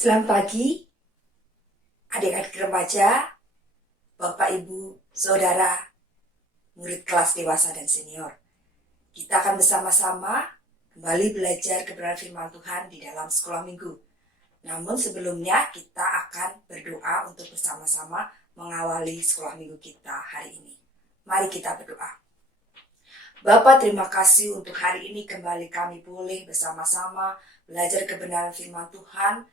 Selamat pagi, adik-adik remaja, Bapak, Ibu, Saudara, murid kelas dewasa dan senior. Kita akan bersama-sama kembali belajar kebenaran firman Tuhan di dalam sekolah minggu. Namun sebelumnya kita akan berdoa untuk bersama-sama mengawali sekolah minggu kita hari ini. Mari kita berdoa. Bapak, terima kasih untuk hari ini kembali kami boleh bersama-sama belajar kebenaran firman Tuhan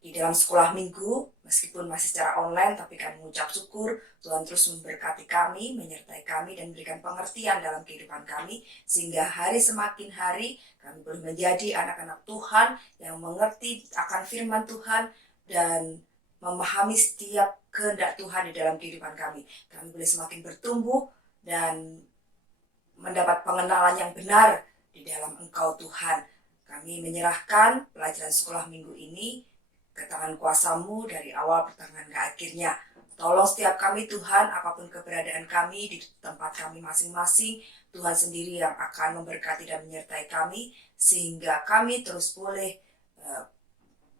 di dalam sekolah minggu, meskipun masih secara online, tapi kami mengucap syukur Tuhan terus memberkati kami, menyertai kami, dan memberikan pengertian dalam kehidupan kami, sehingga hari semakin hari kami boleh menjadi anak-anak Tuhan yang mengerti akan firman Tuhan dan memahami setiap kehendak Tuhan di dalam kehidupan kami. Kami boleh semakin bertumbuh dan mendapat pengenalan yang benar di dalam Engkau Tuhan. Kami menyerahkan pelajaran sekolah minggu ini ke tangan kuasa-Mu dari awal pertengahan ke akhirnya. Tolong setiap kami Tuhan, apapun keberadaan kami di tempat kami masing-masing, Tuhan sendiri yang akan memberkati dan menyertai kami, sehingga kami terus boleh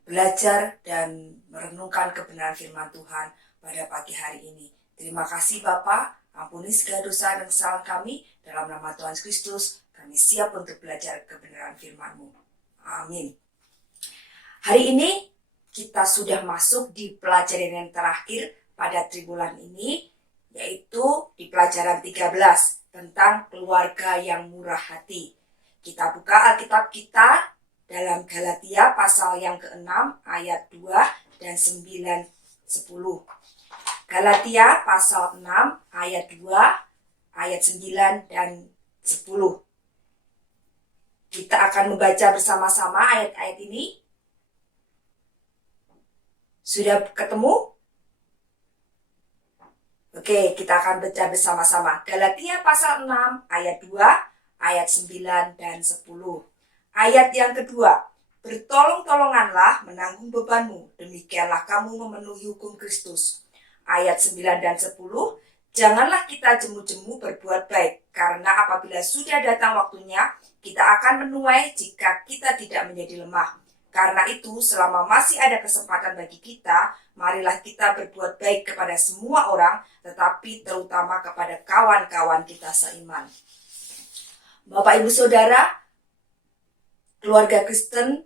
belajar dan merenungkan kebenaran firman Tuhan pada pagi hari ini. Terima kasih Bapa, ampuni segala dosa dan kesalahan kami, dalam nama Tuhan Kristus, kami siap untuk belajar kebenaran firman-Mu. Amin. Hari ini kita sudah masuk di pelajaran yang terakhir pada tribulan ini, yaitu di pelajaran 13 tentang keluarga yang murah hati. Kita buka Alkitab kita dalam Galatia pasal yang ke-6 ayat 2 dan 9, 10. Galatia pasal 6 ayat 2, ayat 9 dan 10. Kita akan membaca bersama-sama ayat-ayat ini. Sudah ketemu? Oke, kita akan baca bersama-sama. Galatia pasal 6 ayat 2, ayat 9 dan 10. Ayat yang kedua, bertolong-tolonganlah menanggung bebanmu, demikianlah kamu memenuhi hukum Kristus. Ayat 9 dan 10, janganlah kita jemu-jemu berbuat baik, karena apabila sudah datang waktunya, kita akan menuai jika kita tidak menjadi lemah. Karena itu, selama masih ada kesempatan bagi kita, marilah kita berbuat baik kepada semua orang, tetapi terutama kepada kawan-kawan kita seiman. Bapak, Ibu, Saudara, keluarga Kristen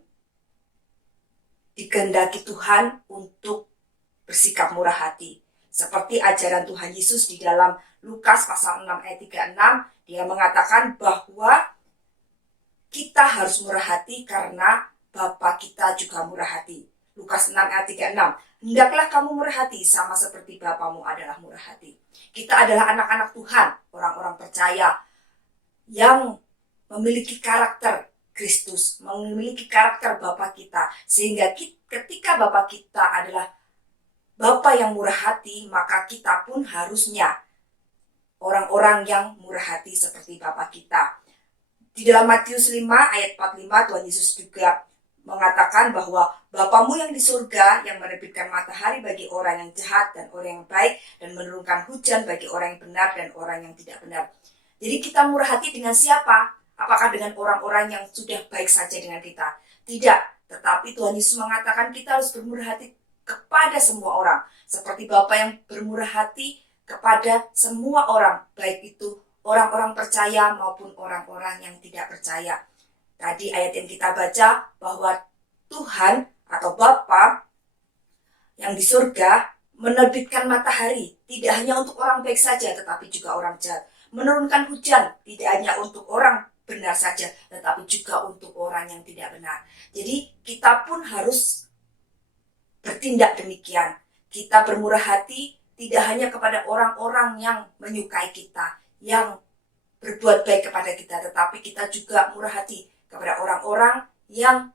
dikehendaki Tuhan untuk bersikap murah hati. Seperti ajaran Tuhan Yesus di dalam Lukas pasal 6 ayat 36, dia mengatakan bahwa kita harus murah hati karena Bapa kita juga murah hati. Lukas 6 ayat 36. Hendaklah kamu murah hati sama seperti Bapamu adalah murah hati. Kita adalah anak-anak Tuhan, orang-orang percaya yang memiliki karakter Kristus, memiliki karakter Bapa kita. Sehingga ketika Bapa kita adalah Bapa yang murah hati, maka kita pun harusnya orang-orang yang murah hati seperti Bapa kita. Di dalam Matius 5 ayat 45, Tuhan Yesus juga mengatakan bahwa Bapamu yang di surga yang menerbitkan matahari bagi orang yang jahat dan orang yang baik, dan menurunkan hujan bagi orang yang benar dan orang yang tidak benar. Jadi kita murah hati dengan siapa? Apakah dengan orang-orang yang sudah baik saja dengan kita? Tidak, tetapi Tuhan Yesus mengatakan kita harus bermurah hati kepada semua orang, seperti Bapa yang bermurah hati kepada semua orang, baik itu orang-orang percaya maupun orang-orang yang tidak percaya. Tadi ayat yang kita baca bahwa Tuhan atau Bapa yang di surga menerbitkan matahari tidak hanya untuk orang baik saja, tetapi juga orang jahat. Menurunkan hujan tidak hanya untuk orang benar saja, tetapi juga untuk orang yang tidak benar. Jadi kita pun harus bertindak demikian. Kita bermurah hati tidak hanya kepada orang-orang yang menyukai kita, yang berbuat baik kepada kita, tetapi kita juga murah hati kepada orang-orang yang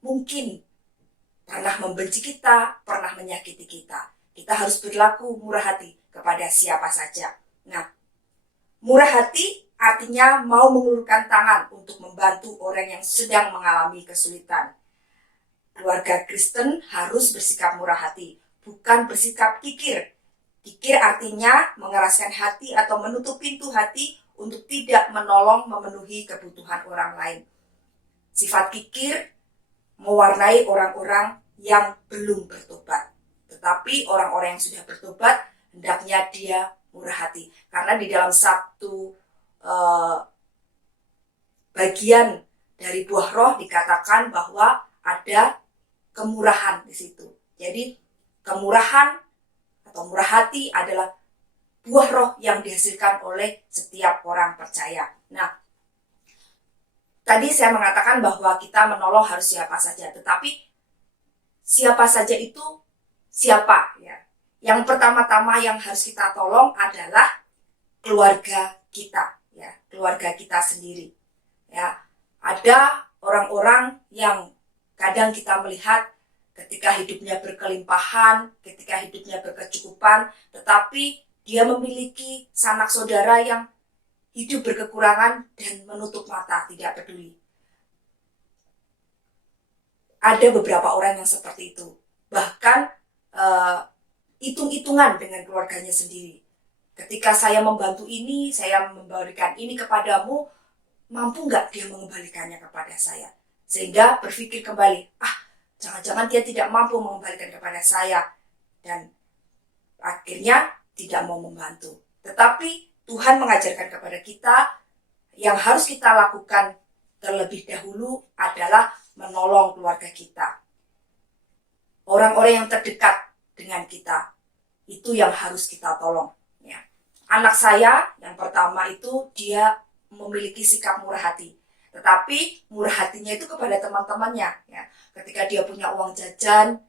mungkin pernah membenci kita, pernah menyakiti kita. Kita harus berlaku murah hati kepada siapa saja. Nah, murah hati artinya mau mengulurkan tangan untuk membantu orang yang sedang mengalami kesulitan. Keluarga Kristen harus bersikap murah hati, bukan bersikap kikir. Kikir artinya mengeraskan hati atau menutup pintu hati untuk tidak menolong memenuhi kebutuhan orang lain. Sifat kikir mewarnai orang-orang yang belum bertobat. Tetapi orang-orang yang sudah bertobat, hendaknya dia murah hati. Karena di dalam satu bagian dari buah roh dikatakan bahwa ada kemurahan di situ. Jadi kemurahan atau murah hati adalah buah roh yang dihasilkan oleh setiap orang percaya. Nah, tadi saya mengatakan bahwa kita menolong harus siapa saja, tetapi siapa saja itu siapa ya? Yang pertama-tama yang harus kita tolong adalah keluarga kita, ya, keluarga kita sendiri. Ya, ada orang-orang yang kadang kita melihat ketika hidupnya berkelimpahan, ketika hidupnya berkecukupan, tetapi dia memiliki sanak saudara yang hidup berkekurangan dan menutup mata, tidak peduli. Ada beberapa orang yang seperti itu. Bahkan hitung-hitungan dengan keluarganya sendiri. Ketika saya membantu ini, saya memberikan ini kepadamu, mampu nggak dia mengembalikannya kepada saya? Sehingga berpikir kembali, jangan-jangan dia tidak mampu mengembalikan kepada saya. Dan akhirnya tidak mau membantu. Tetapi Tuhan mengajarkan kepada kita yang harus kita lakukan terlebih dahulu adalah menolong keluarga kita. Orang-orang yang terdekat dengan kita, itu yang harus kita tolong. Ya. Anak saya yang pertama itu dia memiliki sikap murah hati. Tetapi murah hatinya itu kepada teman-temannya. Ya. Ketika dia punya uang jajan,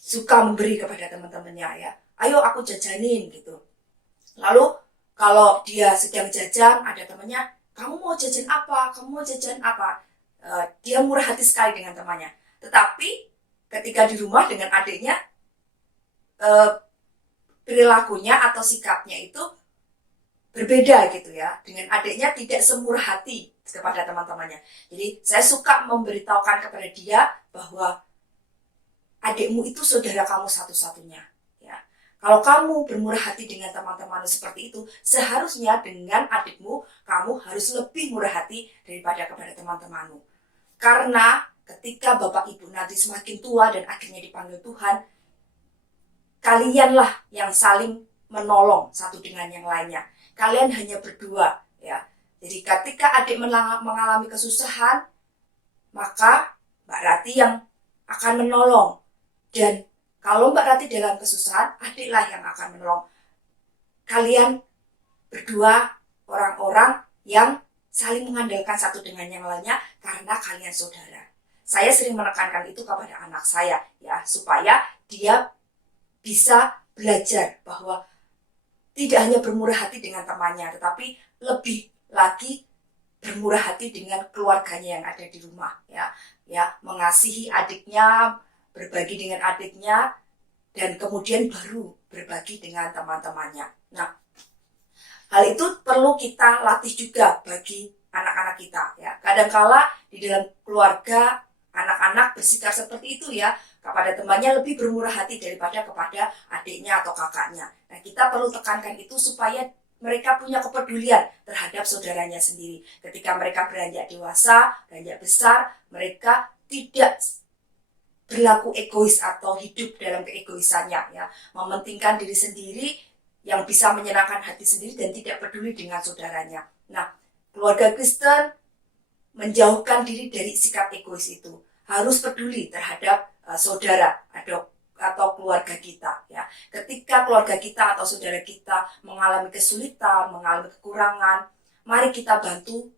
suka memberi kepada teman-temannya. Ya. Ayo aku jajanin gitu. Lalu kalau dia sedang jajan, ada temannya, kamu mau jajan apa? Kamu mau jajan apa? Dia murah hati sekali dengan temannya. Tetapi ketika di rumah dengan adiknya, perilakunya atau sikapnya itu berbeda gitu ya. Dengan adiknya tidak semurah hati kepada teman-temannya. Jadi saya suka memberitahukan kepada dia bahwa adikmu itu saudara kamu satu-satunya. Ya. Kalau kamu bermurah hati dengan teman-temanmu seperti itu, seharusnya dengan adikmu kamu harus lebih murah hati daripada kepada teman-temanmu. Karena ketika Bapak Ibu nanti semakin tua dan akhirnya dipanggil Tuhan, kalianlah yang saling menolong satu dengan yang lainnya. Kalian hanya berdua, ya. Jadi ketika adik mengalami kesusahan, maka Mbak Rati yang akan menolong. Dan kalau Mbak Rati dalam kesusahan, adiklah yang akan menolong. Kalian berdua orang-orang yang saling mengandalkan satu dengan yang lainnya karena kalian saudara. Saya sering menekankan itu kepada anak saya, ya, supaya dia bisa belajar bahwa tidak hanya bermurah hati dengan temannya, tetapi lebih lagi bermurah hati dengan keluarganya yang ada di rumah, ya, mengasihi adiknya, berbagi dengan adiknya, dan kemudian baru berbagi dengan teman-temannya. Nah, hal itu perlu kita latih juga bagi anak-anak kita, ya. Kadangkala di dalam keluarga anak-anak bersikap seperti itu, ya, kepada temannya lebih bermurah hati daripada kepada adiknya atau kakaknya. Nah, kita perlu tekankan itu supaya mereka punya kepedulian terhadap saudaranya sendiri. Ketika mereka beranjak dewasa, beranjak besar, mereka tidak berlaku egois atau hidup dalam keegoisannya, ya, mementingkan diri sendiri yang bisa menyenangkan hati sendiri dan tidak peduli dengan saudaranya. Nah, keluarga Kristen menjauhkan diri dari sikap egois itu, harus peduli terhadap saudara atau keluarga kita, ya. Ketika keluarga kita atau saudara kita mengalami kesulitan, mengalami kekurangan, mari kita bantu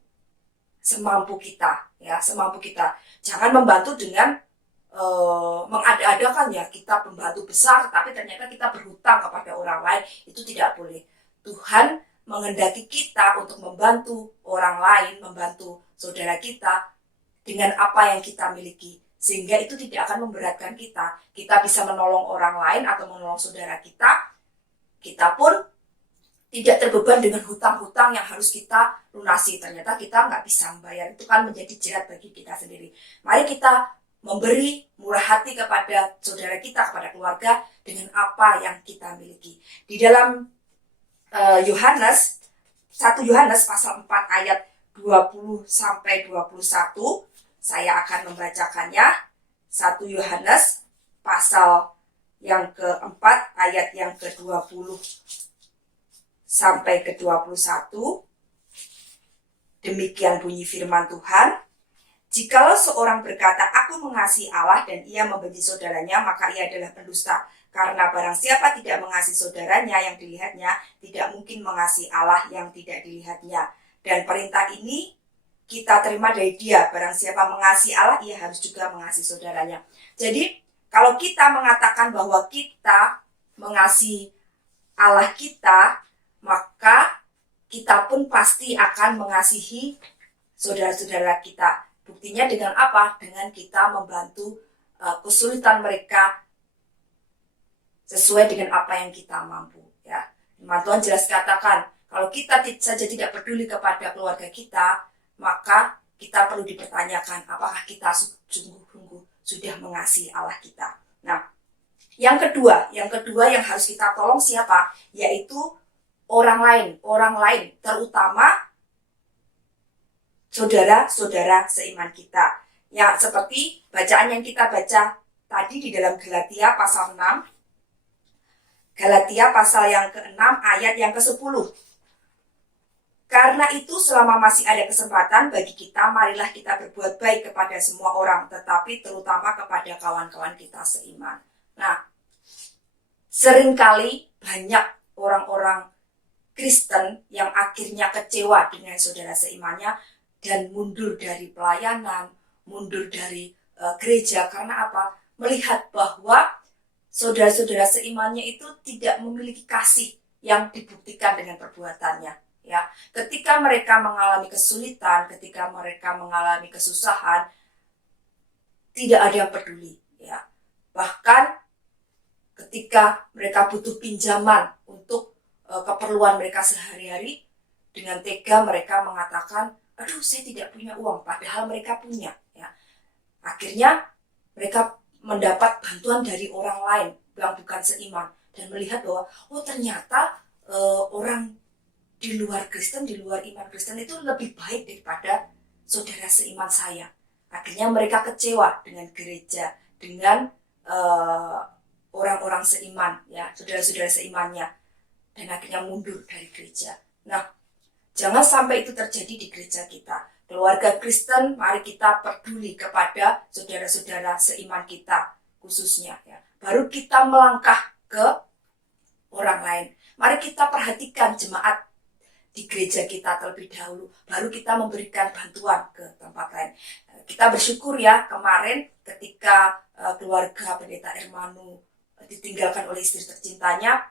semampu kita, ya, semampu kita. Jangan membantu dengan mengada-adakan, ya, kita pembantu besar tapi ternyata kita berhutang kepada orang lain. Itu tidak boleh. Tuhan menghendaki kita untuk membantu orang lain, membantu saudara kita dengan apa yang kita miliki, sehingga itu tidak akan memberatkan kita. Kita bisa menolong orang lain atau menolong saudara kita. Kita pun tidak terbeban dengan hutang-hutang yang harus kita lunasi. Ternyata kita nggak bisa membayar. Itu kan menjadi jerat bagi kita sendiri. Mari kita memberi murah hati kepada saudara kita, kepada keluarga dengan apa yang kita miliki. Di dalam Yohanes 1 Yohanes pasal 4 ayat 20-21, saya akan membacakannya. 1 Yohanes pasal yang keempat ayat yang ke-20 sampai ke-21. Demikian bunyi firman Tuhan. Jikalau seorang berkata, aku mengasihi Allah dan ia membenci saudaranya, maka ia adalah pendusta. Karena barang siapa tidak mengasihi saudaranya yang dilihatnya, tidak mungkin mengasihi Allah yang tidak dilihatnya. Dan perintah ini kita terima dari Dia. Barang siapa mengasihi Allah, ia harus juga mengasihi saudaranya. Jadi, kalau kita mengatakan bahwa kita mengasihi Allah kita, maka kita pun pasti akan mengasihi saudara-saudara kita. Buktinya dengan apa? Dengan kita membantu kesulitan mereka sesuai dengan apa yang kita mampu. Ya, firman Tuhan jelas katakan, kalau kita saja tidak peduli kepada keluarga kita, maka kita perlu dipertanyakan apakah kita sungguh-sungguh sudah mengasihi Allah kita. Nah, yang kedua yang harus kita tolong siapa? Yaitu orang lain, terutama saudara-saudara seiman kita. Ya, seperti bacaan yang kita baca tadi di dalam Galatia pasal 6. Galatia pasal yang ke-6 ayat yang ke-10. Karena itu selama masih ada kesempatan bagi kita, marilah kita berbuat baik kepada semua orang, tetapi terutama kepada kawan-kawan kita seiman. Nah, seringkali banyak orang-orang Kristen yang akhirnya kecewa dengan saudara seimannya dan mundur dari pelayanan, mundur dari gereja. Karena apa? Melihat bahwa saudara-saudara seimannya itu tidak memiliki kasih yang dibuktikan dengan perbuatannya. Ya, ketika mereka mengalami kesulitan, ketika mereka mengalami kesusahan, tidak ada yang peduli. Ya, bahkan ketika mereka butuh pinjaman untuk keperluan mereka sehari-hari, dengan tega mereka mengatakan, aduh saya tidak punya uang, padahal mereka punya. Ya, akhirnya mereka mendapat bantuan dari orang lain yang bukan seiman dan melihat bahwa oh ternyata orang di luar Kristen, di luar iman Kristen itu lebih baik daripada saudara seiman saya. Akhirnya mereka kecewa dengan gereja, dengan orang-orang seiman, ya, saudara-saudara seimannya, dan akhirnya mundur dari gereja. Nah, jangan sampai itu terjadi di gereja kita. Keluarga Kristen, mari kita peduli kepada saudara-saudara seiman kita khususnya. Ya. Baru kita melangkah ke orang lain. Mari kita perhatikan jemaat di gereja kita terlebih dahulu, baru kita memberikan bantuan ke tempat lain. Kita bersyukur ya, kemarin ketika keluarga Pendeta Ermanu ditinggalkan oleh istri tercintanya,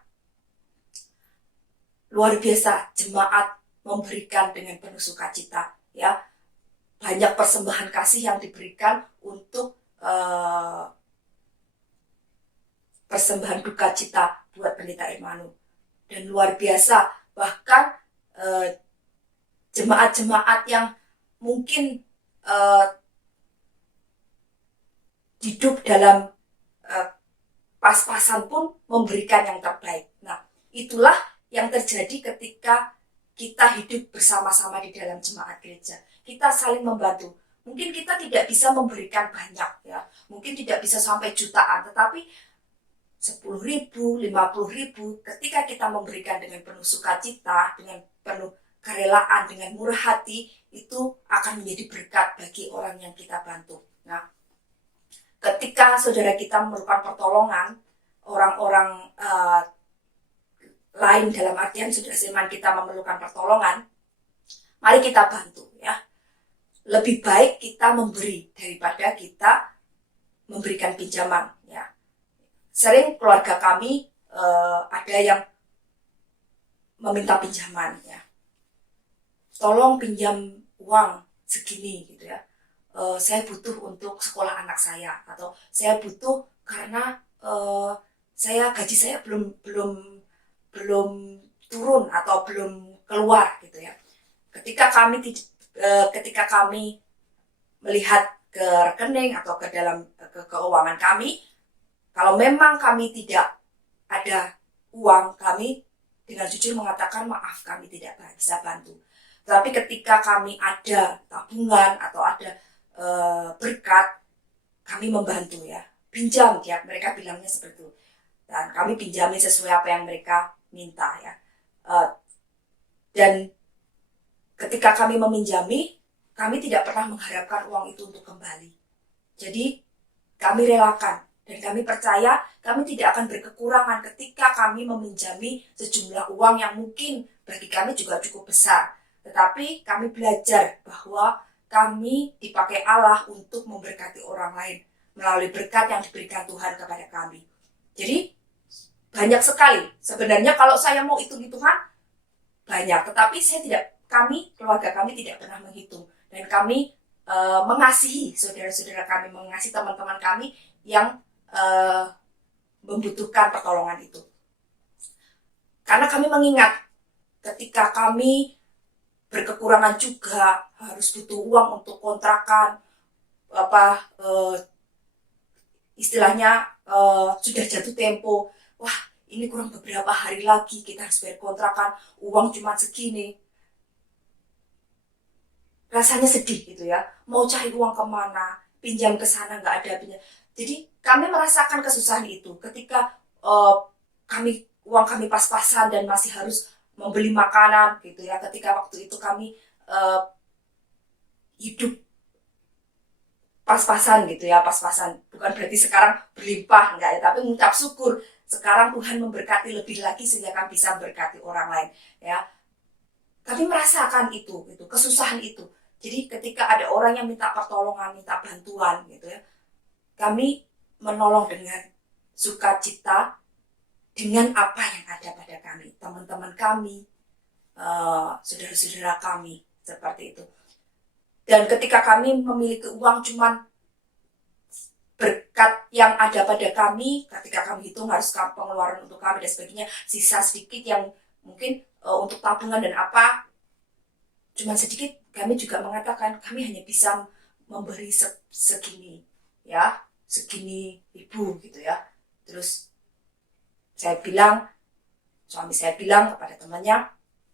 luar biasa jemaat memberikan dengan penuh sukacita. Ya, banyak persembahan kasih yang diberikan untuk persembahan duka cita buat Pendeta Ermanu. Dan luar biasa, bahkan jemaat-jemaat yang mungkin hidup dalam pas-pasan pun memberikan yang terbaik. Nah, itulah yang terjadi ketika kita hidup bersama-sama di dalam jemaat gereja. Kita saling membantu. Mungkin kita tidak bisa memberikan banyak, ya. Mungkin tidak bisa sampai jutaan, tetapi 10.000, 50.000, ketika kita memberikan dengan penuh sukacita, dengan penuh kerelaan, dengan murah hati, itu akan menjadi berkat bagi orang yang kita bantu. Nah, ketika saudara kita memerlukan pertolongan, orang-orang lain dalam artian saudara seiman kita memerlukan pertolongan, mari kita bantu, ya. Lebih baik kita memberi daripada kita memberikan pinjaman, ya. Sering keluarga kami ada yang meminta pinjaman, ya. Tolong pinjam uang segini gitu ya. Saya butuh untuk sekolah anak saya, atau saya butuh karena gaji saya belum turun atau belum keluar gitu ya. Ketika kami melihat ke rekening atau ke dalam keuangan kami, kalau memang kami tidak ada uang, kami dengan jujur mengatakan maaf, kami tidak bisa bantu. Tapi ketika kami ada tabungan atau ada berkat, kami membantu ya, pinjam ya, mereka bilangnya seperti itu. Dan kami pinjamin sesuai apa yang mereka minta ya. Dan ketika kami meminjami, kami tidak pernah mengharapkan uang itu untuk kembali. Jadi kami relakan dan kami percaya kami tidak akan berkekurangan ketika kami meminjami sejumlah uang yang mungkin bagi kami juga cukup besar. Tetapi kami belajar bahwa kami dipakai Allah untuk memberkati orang lain melalui berkat yang diberikan Tuhan kepada kami. Jadi banyak sekali. Sebenarnya kalau saya mau hitung-hitungan banyak, tetapi keluarga kami tidak pernah menghitung. Dan kami mengasihi saudara-saudara kami, mengasihi teman-teman kami yang membutuhkan pertolongan itu. Karena kami mengingat ketika kami berkekurangan juga, harus butuh uang untuk kontrakan, istilahnya sudah jatuh tempo, wah ini kurang beberapa hari lagi kita harus bayar kontrakan, uang cuma segini. Rasanya sedih gitu ya, mau cari uang kemana, pinjam ke sana nggak ada pinjam. Jadi kami merasakan kesusahan itu ketika uang kami pas-pasan dan masih harus membeli makanan gitu ya. Ketika waktu itu kami hidup pas-pasan gitu ya, pas-pasan. Bukan berarti sekarang berlimpah enggak ya, tapi mengucap syukur sekarang Tuhan memberkati lebih lagi sehingga kami bisa memberkati orang lain ya. Kami merasakan itu kesusahan itu. Jadi ketika ada orang yang minta pertolongan, minta bantuan gitu ya, kami menolong dengan sukacita dengan apa yang ada pada kami, teman-teman kami, saudara-saudara kami, seperti itu. Dan ketika kami memiliki uang cuman berkat yang ada pada kami, ketika kami hitung harus pengeluaran untuk kami dan sebagainya, sisa sedikit yang mungkin untuk tabungan dan apa, cuman sedikit, kami juga mengatakan kami hanya bisa memberi segini ya, segini ribu gitu ya. Terus suami saya bilang kepada temannya,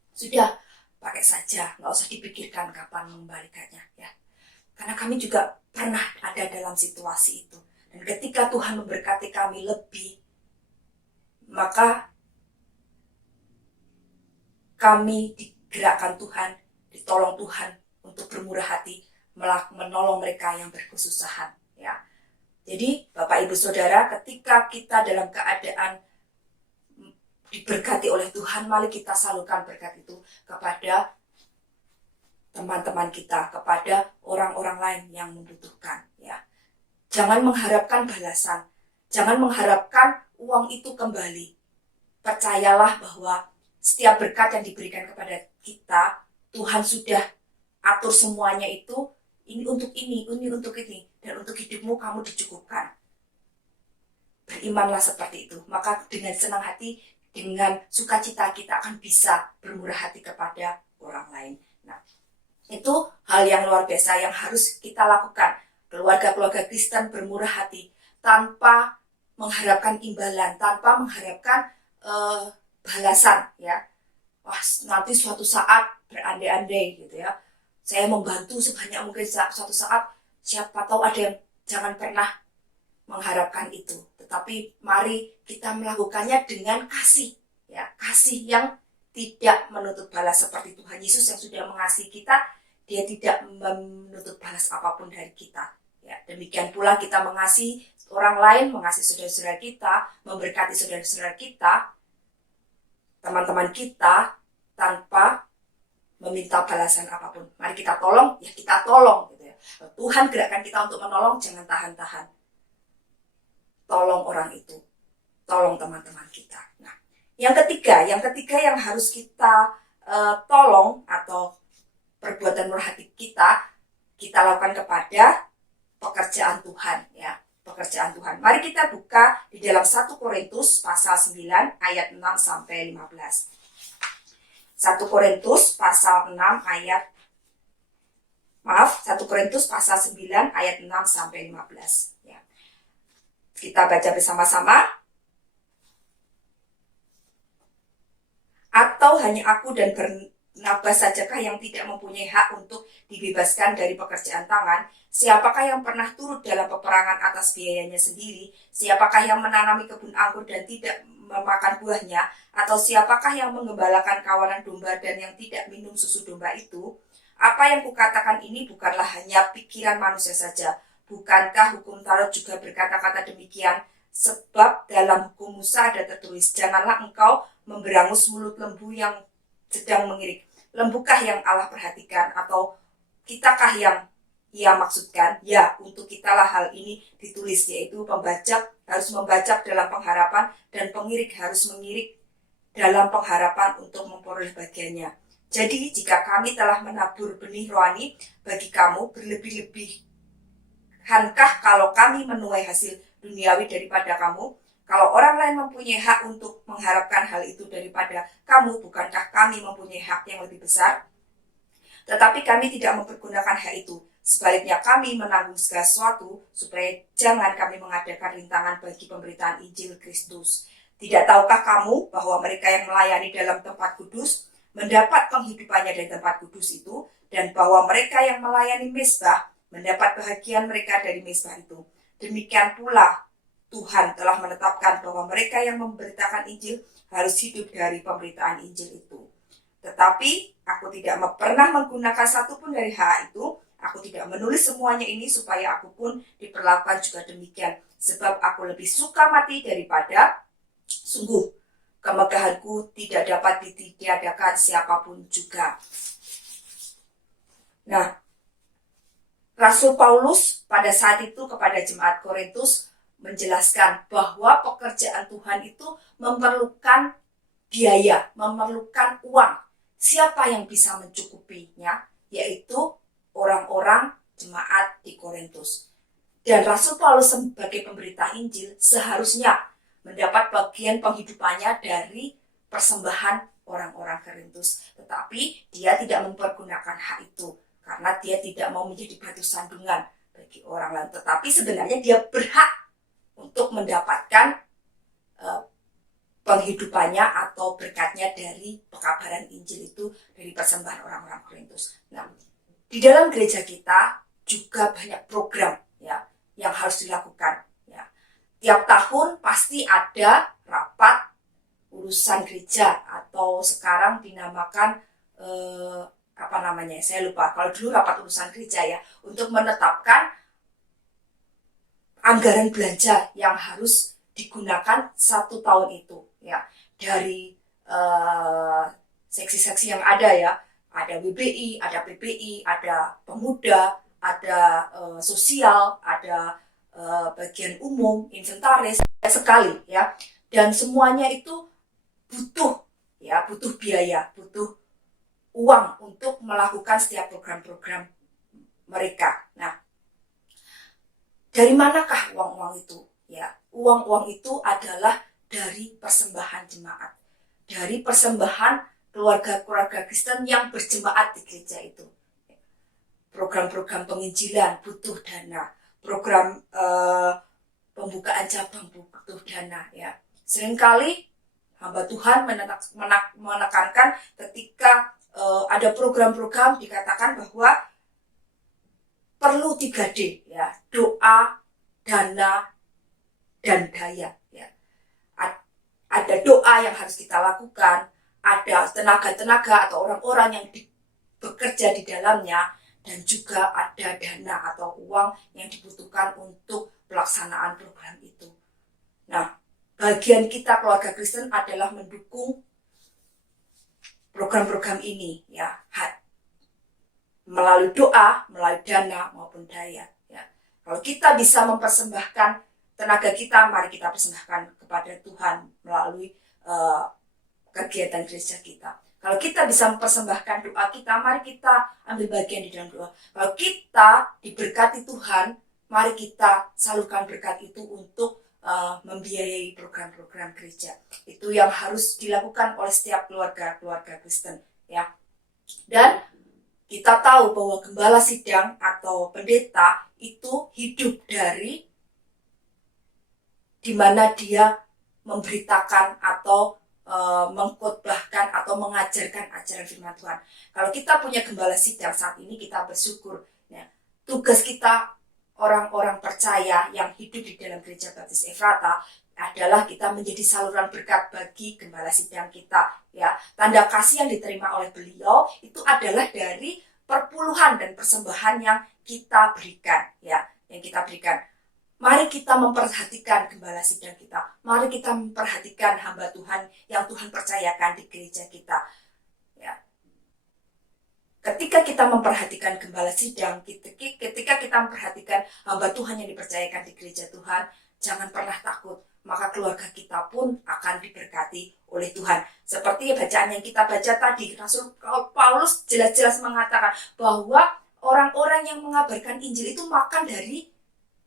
sudah pakai saja, nggak usah dipikirkan kapan mengembalikannya ya. Karena kami juga pernah ada dalam situasi itu. Dan ketika Tuhan memberkati kami lebih, maka kami digerakkan Tuhan, ditolong Tuhan untuk bermurah hati menolong mereka yang berkesusahan ya. Jadi Bapak Ibu Saudara, ketika kita dalam keadaan diberkati oleh Tuhan, mari kita salurkan berkat itu kepada teman-teman kita, kepada orang-orang lain yang membutuhkan ya. Jangan mengharapkan balasan, jangan mengharapkan uang itu kembali. Percayalah bahwa setiap berkat yang diberikan kepada kita, Tuhan sudah atur semuanya itu, ini untuk ini untuk ini, dan untuk hidupmu kamu dicukupkan. Berimanlah seperti itu, maka dengan senang hati, dengan sukacita kita akan bisa bermurah hati kepada orang lain. Nah, itu hal yang luar biasa yang harus kita lakukan. Keluarga-keluarga Kristen bermurah hati tanpa mengharapkan imbalan, tanpa mengharapkan balasan ya. Wah, nanti suatu saat berandai-andai gitu ya, saya membantu sebanyak mungkin, suatu saat siapa tahu ada yang, jangan pernah mengharapkan itu. Tetapi mari kita melakukannya dengan kasih ya, kasih yang tidak menuntut balas seperti Tuhan Yesus yang sudah mengasihi kita, dia tidak menuntut balas apapun dari kita ya. Demikian pula kita mengasihi orang lain, mengasihi saudara-saudara kita, memberkati saudara-saudara kita, teman-teman kita, tanpa meminta balasan apapun. Mari kita tolong, ya kita tolong gitu ya. Tuhan gerakkan kita untuk menolong, jangan tahan-tahan. Tolong orang itu, tolong teman-teman kita. Nah, yang ketiga yang harus kita tolong atau perbuatan murah hati kita lakukan kepada pekerjaan Tuhan ya, pekerjaan Tuhan. Mari kita buka di dalam 1 Korintus pasal 9 ayat 6 sampai 15. 1 Korintus pasal 6 ayat 1 Korintus pasal 9 ayat 6 sampai 15 ya. Kita baca bersama-sama. Atau hanya aku dan Barnabas sajakah yang tidak mempunyai hak untuk dibebaskan dari pekerjaan tangan? Siapakah yang pernah turut dalam peperangan atas biayanya sendiri? Siapakah yang menanami kebun anggur dan tidak memakan buahnya? Atau siapakah yang menggembalakan kawanan domba dan yang tidak minum susu domba itu? Apa yang kukatakan ini bukanlah hanya pikiran manusia saja. Bukankah hukum Taurat juga berkata-kata demikian? Sebab dalam hukum Musa ada tertulis, janganlah engkau memberangus mulut lembu yang sedang mengirik. Lembukah yang Allah perhatikan, atau kitakah yang ia maksudkan? Ya, untuk kitalah hal ini ditulis, yaitu pembajak harus membajak dalam pengharapan dan pengirik harus mengirik dalam pengharapan untuk memperoleh bagiannya. Jadi jika kami telah menabur benih rohani bagi kamu, berlebih-lebihankah kalau kami menuai hasil duniawi daripada kamu? Kalau orang lain mempunyai hak untuk mengharapkan hal itu daripada kamu, bukankah kami mempunyai hak yang lebih besar? Tetapi kami tidak mempergunakan hak itu. Sebaliknya kami menanggung segala sesuatu supaya jangan kami mengadakan rintangan bagi pemberitaan Injil Kristus. Tidak tahukah kamu bahwa mereka yang melayani dalam tempat kudus mendapat penghidupannya dari tempat kudus itu, dan bahwa mereka yang melayani mezbah mendapat bahagian mereka dari mezbah itu. Demikian pula Tuhan telah menetapkan bahwa mereka yang memberitakan Injil harus hidup dari pemberitaan Injil itu. Tetapi aku tidak pernah menggunakan satupun dari hak itu. Aku tidak menulis semuanya ini supaya aku pun diperlakukan juga demikian. Sebab aku lebih suka mati daripada sungguh. Kemegahanku tidak dapat ditiadakan siapapun juga. Nah, Rasul Paulus pada saat itu kepada jemaat Korintus menjelaskan bahwa pekerjaan Tuhan itu memerlukan biaya, memerlukan uang. Siapa yang bisa mencukupinya? Yaitu orang-orang jemaat di Korintus. Dan Rasul Paulus sebagai pemberita Injil seharusnya mendapat bagian penghidupannya dari persembahan orang-orang Korintus. Tetapi dia tidak mempergunakan hak itu karena dia tidak mau menjadi batu sandungan bagi orang lain. Tetapi sebenarnya dia berhak untuk mendapatkan penghidupannya atau berkatnya dari pekabaran Injil itu, dari persembahan orang-orang Korintus. Nah, di dalam gereja kita juga banyak program ya yang harus dilakukan. Ya. Tiap tahun pasti ada rapat urusan gereja atau sekarang dinamakan saya lupa. Kalau dulu rapat urusan gereja ya, untuk menetapkan anggaran belanja yang harus digunakan satu tahun itu ya, dari seksi-seksi yang ada ya, ada WBI, ada PPI, ada pemuda, ada sosial, ada bagian umum, inventaris, sekali ya, dan semuanya itu butuh biaya, butuh uang untuk melakukan setiap program-program mereka. Nah, dari manakah uang-uang itu? Ya, uang-uang itu adalah dari persembahan jemaat, dari persembahan keluarga-keluarga Kristen yang berjemaat di gereja itu. Program-program penginjilan butuh dana, program pembukaan cabang butuh dana. Ya, seringkali hamba Tuhan menekankan ketika ada program-program dikatakan bahwa perlu 3D ya, doa, dana, dan daya ya. Ada doa yang harus kita lakukan, ada tenaga-tenaga atau orang-orang yang bekerja di dalamnya, dan juga ada dana atau uang yang dibutuhkan untuk pelaksanaan program itu. Nah, bagian kita keluarga Kristen adalah mendukung program-program ini ya, melalui doa, melalui dana maupun daya ya. Kalau kita bisa mempersembahkan tenaga kita, mari kita persembahkan kepada Tuhan melalui kegiatan gereja kita. Kalau kita bisa mempersembahkan doa kita, mari kita ambil bagian di dalam doa. Kalau kita diberkati Tuhan, mari kita salurkan berkat itu untuk membiayai program-program gereja. Itu yang harus dilakukan oleh setiap keluarga Kristen ya. Dan kita tahu bahwa gembala sidang atau pendeta itu hidup dari di mana dia memberitakan atau mengkhotbahkan atau mengajarkan ajaran firman Tuhan. Kalau kita punya gembala sidang saat ini, kita bersyukur. Ya, tugas kita orang-orang percaya yang hidup di dalam Gereja Baptis Efrata adalah kita menjadi saluran berkat bagi gembala sidang kita. Ya, tanda kasih yang diterima oleh beliau itu adalah dari perpuluhan dan persembahan yang kita berikan. Ya, yang kita berikan. Mari kita memperhatikan gembala sidang kita. Mari kita memperhatikan hamba Tuhan yang Tuhan percayakan di gereja kita. Ya. Ketika kita memperhatikan gembala sidang, ketika kita memperhatikan hamba Tuhan yang dipercayakan di gereja Tuhan, jangan pernah takut. Maka keluarga kita pun akan diberkati oleh Tuhan. Seperti bacaan yang kita baca tadi, Rasul Paulus jelas-jelas mengatakan bahwa orang-orang yang mengabarkan Injil itu makan dari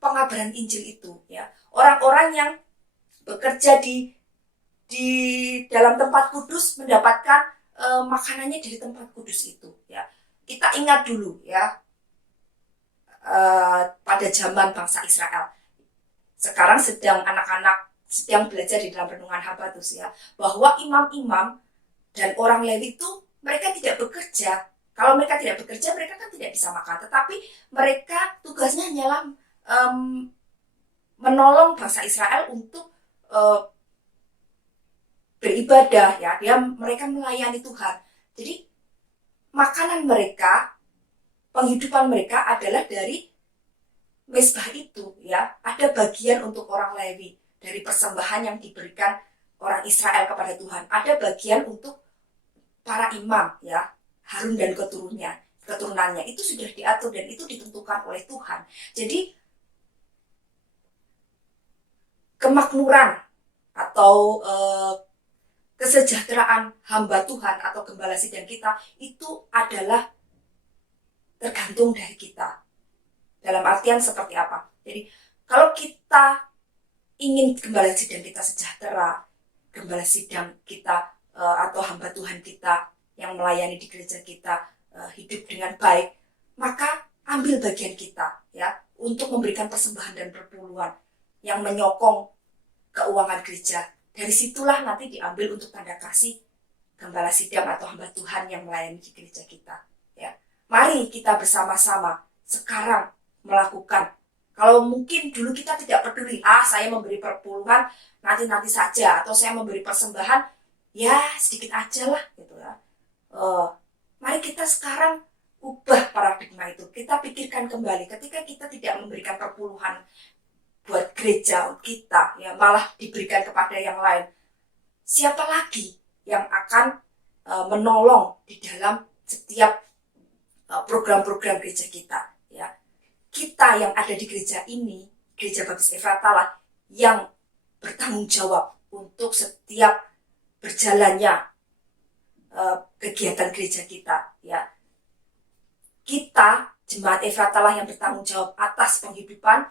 pengabaran Injil itu, ya. Orang-orang yang bekerja di dalam tempat kudus mendapatkan makanannya dari tempat kudus itu, ya. Kita ingat dulu, ya, pada zaman bangsa Israel. Sekarang anak-anak sedang belajar di dalam renungan Habatus, ya, bahwa imam-imam dan orang Lewi itu mereka tidak bekerja. Kalau mereka tidak bekerja, mereka kan tidak bisa makan. Tetapi mereka tugasnya hanyalah menolong bangsa Israel untuk beribadah, ya. Mereka melayani Tuhan. Jadi makanan mereka, penghidupan mereka adalah dari mezbah itu, ya. Ada bagian untuk orang Lewi dari persembahan yang diberikan orang Israel kepada Tuhan. Ada bagian untuk para imam, ya, Harun dan keturunannya. Itu sudah diatur dan itu ditentukan oleh Tuhan. Jadi kemakmuran atau kesejahteraan hamba Tuhan atau gembala sidang kita itu adalah tergantung dari kita. Dalam artian seperti apa? Jadi kalau kita ingin gembala sidang kita sejahtera, gembala sidang kita atau hamba Tuhan kita yang melayani di gereja kita hidup dengan baik, maka ambil bagian kita, ya, untuk memberikan persembahan dan perpuluhan yang menyokong keuangan gereja. Dari situlah nanti diambil untuk tanda kasih gembala sidang atau hamba Tuhan yang melayani di gereja kita. Ya, mari kita bersama-sama sekarang melakukan. Kalau mungkin dulu kita tidak peduli, saya memberi perpuluhan nanti saja, atau saya memberi persembahan ya sedikit aja lah, gitu ya. Mari kita sekarang ubah paradigma itu. Kita pikirkan kembali, ketika kita tidak memberikan perpuluhan buat gereja kita, ya, malah diberikan kepada yang lain, siapa lagi yang akan menolong di dalam setiap program-program gereja kita, ya. Kita yang ada di gereja ini, Gereja Baptis Efrata lah yang bertanggung jawab untuk setiap berjalannya kegiatan gereja kita, ya. Kita jemaat Efrata lah yang bertanggung jawab atas penghidupan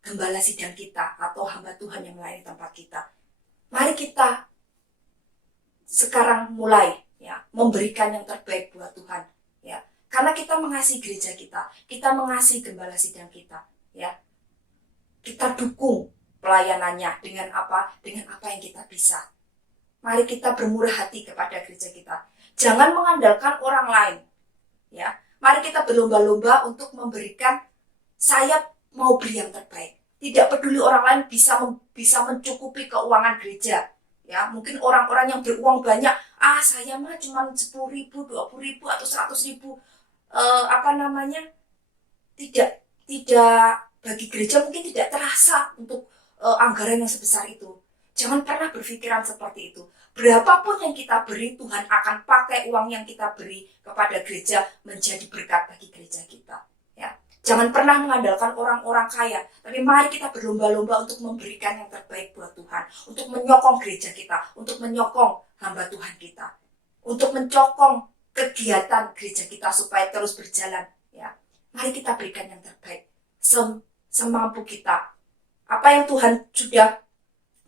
gembala sidang kita atau hamba Tuhan yang melayani tempat kita. Mari kita sekarang mulai, ya, memberikan yang terbaik buat Tuhan, ya. Karena kita mengasihi gereja kita mengasihi gembala sidang kita, ya. Kita dukung pelayanannya dengan apa? Dengan apa yang kita bisa. Mari kita bermurah hati kepada gereja kita. Jangan mengandalkan orang lain, ya. Mari kita berlomba-lomba untuk memberikan, saya mau beri yang terbaik. Tidak peduli orang lain bisa mencukupi keuangan gereja, ya. Mungkin orang-orang yang beruang banyak, saya mah cuma 10.000, 20.000 atau 100.000, tidak bagi gereja mungkin tidak terasa untuk anggaran yang sebesar itu. Jangan pernah berpikiran seperti itu. Berapapun yang kita beri, Tuhan akan pakai uang yang kita beri kepada gereja menjadi berkat bagi gereja kita, ya. Jangan pernah mengandalkan orang-orang kaya, tapi mari kita berlomba-lomba untuk memberikan yang terbaik buat Tuhan, untuk menyokong gereja kita, untuk menyokong hamba Tuhan kita, untuk menyokong kegiatan gereja kita supaya terus berjalan, ya. Mari kita berikan yang terbaik semampu kita. Apa yang Tuhan sudah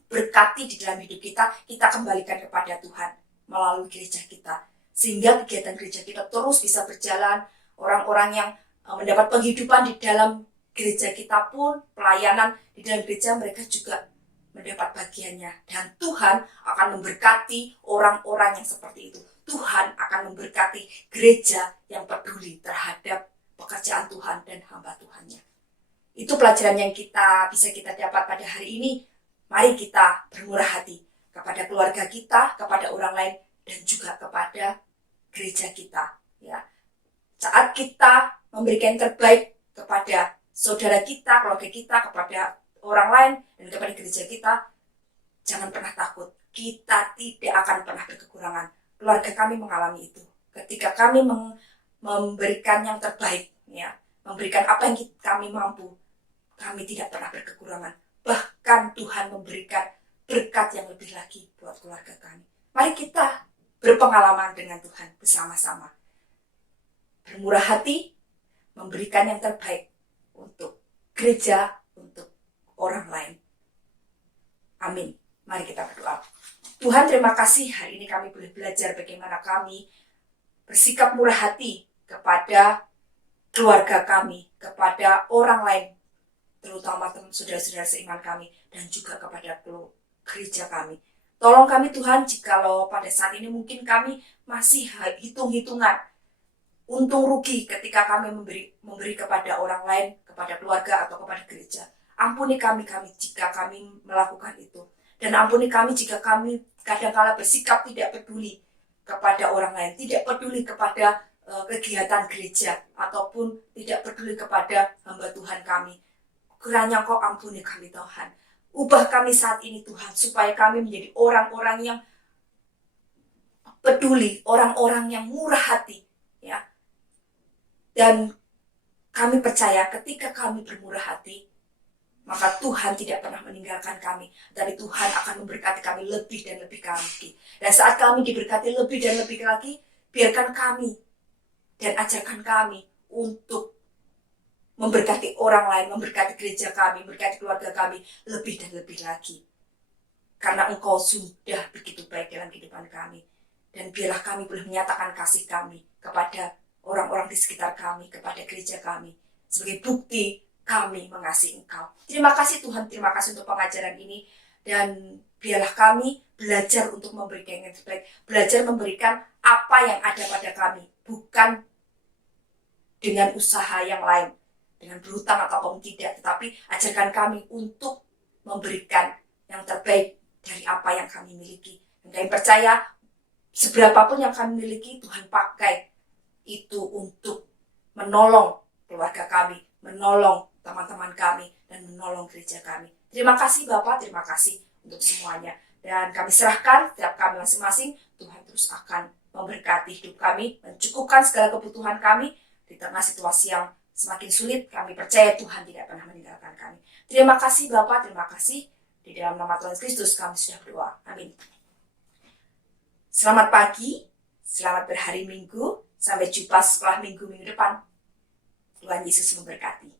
berkati di dalam hidup kita, kita kembalikan kepada Tuhan melalui gereja kita, sehingga kegiatan gereja kita terus bisa berjalan. Orang-orang yang mendapat penghidupan di dalam gereja kita pun, pelayanan di dalam gereja mereka juga mendapat bagiannya. Dan Tuhan akan memberkati orang-orang yang seperti itu. Tuhan akan memberkati gereja yang peduli terhadap pekerjaan Tuhan dan hamba Tuhannya. Itu pelajaran yang bisa kita dapat pada hari ini. Mari kita bermurah hati kepada keluarga kita, kepada orang lain, dan juga kepada gereja kita. Ya. Saat kita memberikan yang terbaik kepada saudara kita, keluarga kita, kepada orang lain, dan kepada gereja kita, jangan pernah takut. Kita tidak akan pernah berkekurangan. Keluarga kami mengalami itu. Ketika kami memberikan yang terbaik, ya, memberikan apa yang kami mampu, kami tidak pernah berkekurangan. Bahkan Tuhan memberikan berkat yang lebih lagi buat keluarga kami. Mari kita berpengalaman dengan Tuhan bersama-sama. Bermurah hati, memberikan yang terbaik untuk gereja, untuk orang lain. Amin. Mari kita berdoa. Tuhan, terima kasih hari ini kami boleh belajar bagaimana kami bersikap murah hati kepada keluarga kami, kepada orang lain, terutama saudara-saudara seiman kami, dan juga kepada gereja kami. Tolong kami Tuhan, jikalau pada saat ini mungkin kami masih hitung-hitungan untung rugi ketika kami memberi kepada orang lain, kepada keluarga atau kepada gereja. Ampuni kami jika kami melakukan itu. Dan ampuni kami jika kami kadang-kala bersikap tidak peduli kepada orang lain, tidak peduli kepada kegiatan gereja, ataupun tidak peduli kepada hamba Tuhan kami. Kiranya Kau ampuni kami Tuhan. Ubah kami saat ini Tuhan, supaya kami menjadi orang-orang yang peduli, orang-orang yang murah hati. Ya. Dan kami percaya ketika kami bermurah hati, maka Tuhan tidak pernah meninggalkan kami. Tapi Tuhan akan memberkati kami lebih dan lebih lagi. Dan saat kami diberkati lebih dan lebih lagi, biarkan kami dan ajarkan kami untuk memberkati orang lain, memberkati gereja kami, memberkati keluarga kami lebih dan lebih lagi. Karena Engkau sudah begitu baik dalam kehidupan kami. Dan biarlah kami boleh menyatakan kasih kami kepada orang-orang di sekitar kami, kepada gereja kami, sebagai bukti kami mengasihi Engkau. Terima kasih Tuhan, terima kasih untuk pengajaran ini. Dan biarlah kami belajar untuk memberikan yang terbaik. Belajar memberikan apa yang ada pada kami. Bukan dengan usaha yang lain, dengan berhutang ataupun tidak. Tetapi ajarkan kami untuk memberikan yang terbaik dari apa yang kami miliki. Dan kami percaya seberapapun yang kami miliki, Tuhan pakai itu untuk menolong keluarga kami, menolong teman-teman kami, dan menolong gereja kami. Terima kasih Bapak, terima kasih untuk semuanya. Dan kami serahkan setiap kami masing-masing, Tuhan terus akan memberkati hidup kami, mencukupkan segala kebutuhan kami di tengah situasi yang semakin sulit. Kami percaya Tuhan tidak pernah meninggalkan kami. Terima kasih Bapak, terima kasih. Di dalam nama Tuhan Kristus kami sudah berdoa. Amin. Selamat pagi, selamat berhari Minggu. Sampai jumpa setelah minggu depan. Tuhan Yesus memberkati.